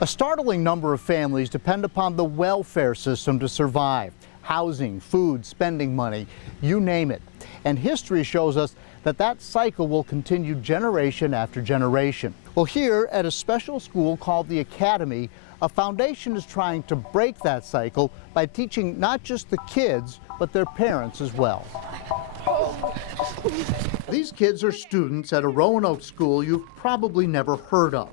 A startling number of families depend upon the welfare system to survive. Housing, food, spending money, you name it. And history shows us that that cycle will continue generation after generation. Well, here at a special school called the Academy, a foundation is trying to break that cycle by teaching not just the kids, but their parents as well. These kids are students at a Roanoke school you've probably never heard of.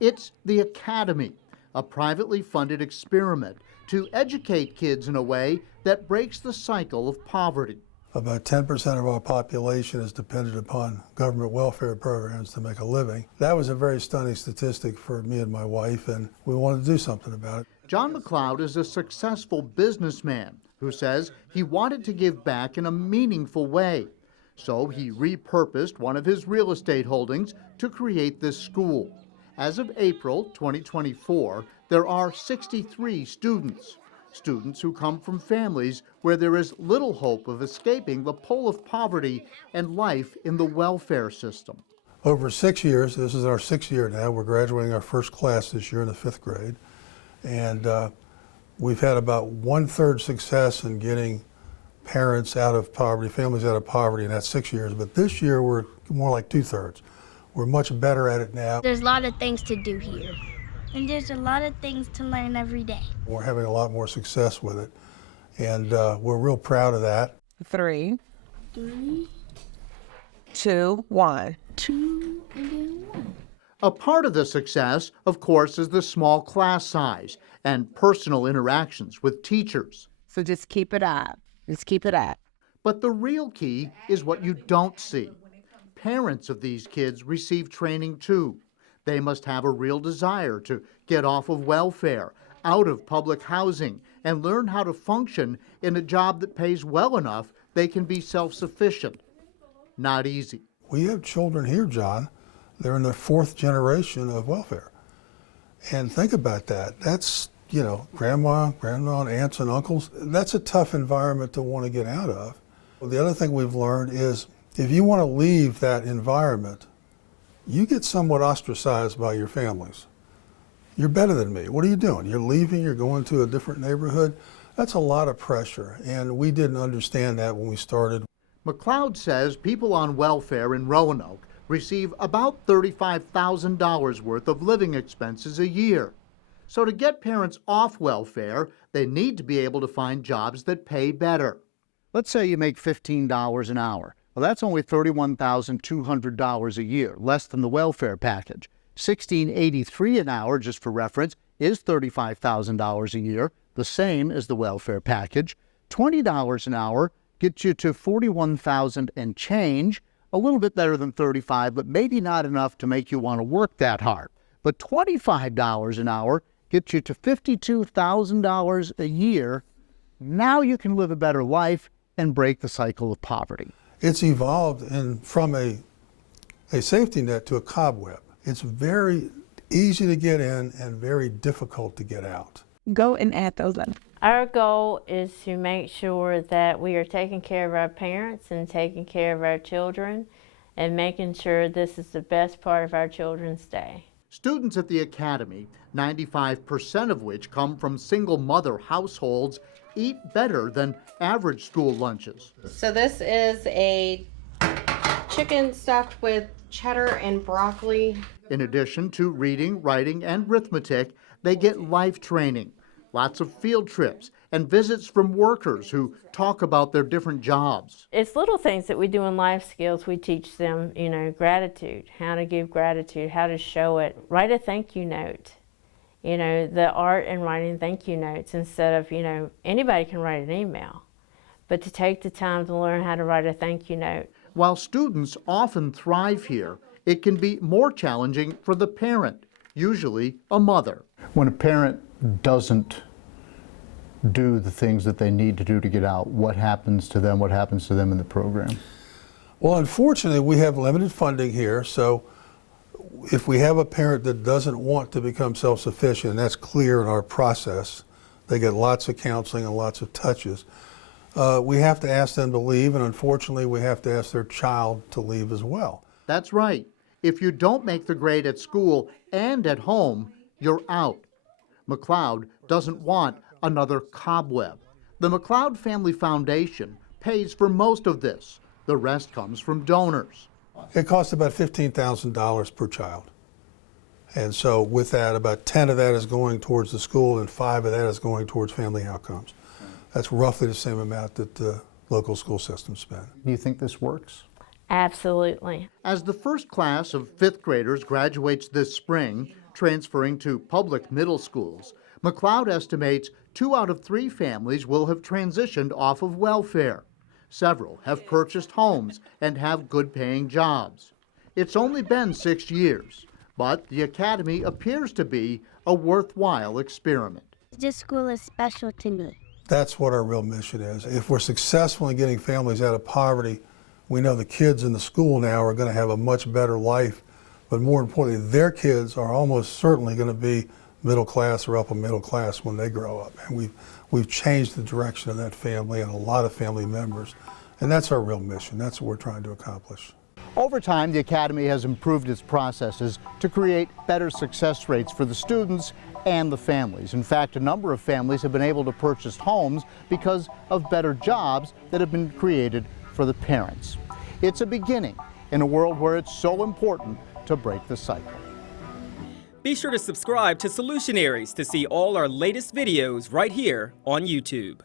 It's the Academy, a privately funded experiment to educate kids in a way that breaks the cycle of poverty. About 10% of our population is dependent upon government welfare programs to make a living. That was a very stunning statistic for me and my wife, and we wanted to do something about it. John McLeod is a successful businessman who says he wanted to give back in a meaningful way. So he repurposed one of his real estate holdings to create this school. As of April 2024, there are 63 students who come from families where there is little hope of escaping the pull of poverty and life in the welfare system. Over 6 years, this is our 6th year now, we're graduating our first class this year in the 5th grade, and we've had about 1/3 success in getting parents out of poverty, families out of poverty, and that's 6 years, but this year we're more like 2/3. We're much better at it now. There's a lot of things to do here. And there's a lot of things to learn every day. We're having a lot more success with it, and we're real proud of that. 3, 3, 2, 1. 2, and then 1. A part of the success, of course, is the small class size and personal interactions with teachers. So just keep it up. Just keep it up. But the real key is what you don't see. Parents of these kids receive training too. They must have a real desire to get off of welfare, out of public housing, and learn how to function in a job that pays well enough they can be self-sufficient. Not easy. We have children here, John. They're in their 4th generation of welfare. And think about that. That's, grandma, aunts and uncles. That's a tough environment to want to get out of. The other thing we've learned is if you want to leave that environment, you get somewhat ostracized by your families. You're better than me. What are you doing? You're leaving, you're going to a different neighborhood. That's a lot of pressure, and we didn't understand that when we started. McLeod says people on welfare in Roanoke receive about $35,000 worth of living expenses a year. So to get parents off welfare, they need to be able to find jobs that pay better. Let's say you make $15 an hour. Well, that's only $31,200 a year, less than the welfare package. $16.83 an hour, just for reference, is $35,000 a year, the same as the welfare package. $20 an hour gets you to $41,000 and change, a little bit better than $35, but maybe not enough to make you want to work that hard. But $25 an hour gets you to $52,000 a year. Now you can live a better life and break the cycle of poverty. It's evolved from a safety net to a cobweb. It's very easy to get in and very difficult to get out. Go and add those up. Our goal is to make sure that we are taking care of our parents and taking care of our children and making sure this is the best part of our children's day. Students at the Academy, 95% of which come from single mother households, eat better than average school lunches. So this is a chicken stuffed with cheddar and broccoli. In addition to reading, writing, and arithmetic, they get life training, lots of field trips, and visits from workers who talk about their different jobs. It's little things that we do in life skills. We teach them, gratitude, how to give gratitude, how to show it. Write a thank you note. The art in writing thank you notes instead of, anybody can write an email, but to take the time to learn how to write a thank you note. While students often thrive here, it can be more challenging for the parent, usually a mother. When a parent doesn't do the things that they need to do to get out, what happens to them? What happens to them in the program? Well, unfortunately, we have limited funding here, so if we have a parent that doesn't want to become self-sufficient, and that's clear in our process, they get lots of counseling and lots of touches, we have to ask them to leave, and unfortunately we have to ask their child to leave as well. That's right. If you don't make the grade at school and at home, you're out. McLeod doesn't want another cobweb. The McLeod Family Foundation pays for most of this. The rest comes from donors. It costs about $15,000 per child. And so with that, about 10 of that is going towards the school and 5 of that is going towards family outcomes. That's roughly the same amount that the local school systems spend. Do you think this works? Absolutely. As the first class of 5th graders graduates this spring, transferring to public middle schools, McLeod estimates 2 out of 3 families will have transitioned off of welfare. Several have purchased homes and have good-paying jobs. It's only been 6 years, but the Academy appears to be a worthwhile experiment. This school is special to me. That's what our real mission is. If we're successful in getting families out of poverty, we know the kids in the school now are going to have a much better life, but more importantly, their kids are almost certainly going to be middle class or upper middle class when they grow up. And we've changed the direction of that family and a lot of family members. And that's our real mission. That's what we're trying to accomplish. Over time, the Academy has improved its processes to create better success rates for the students and the families. In fact, a number of families have been able to purchase homes because of better jobs that have been created for the parents. It's a beginning in a world where it's so important to break the cycle. Be sure to subscribe to Solutionaries to see all our latest videos right here on YouTube.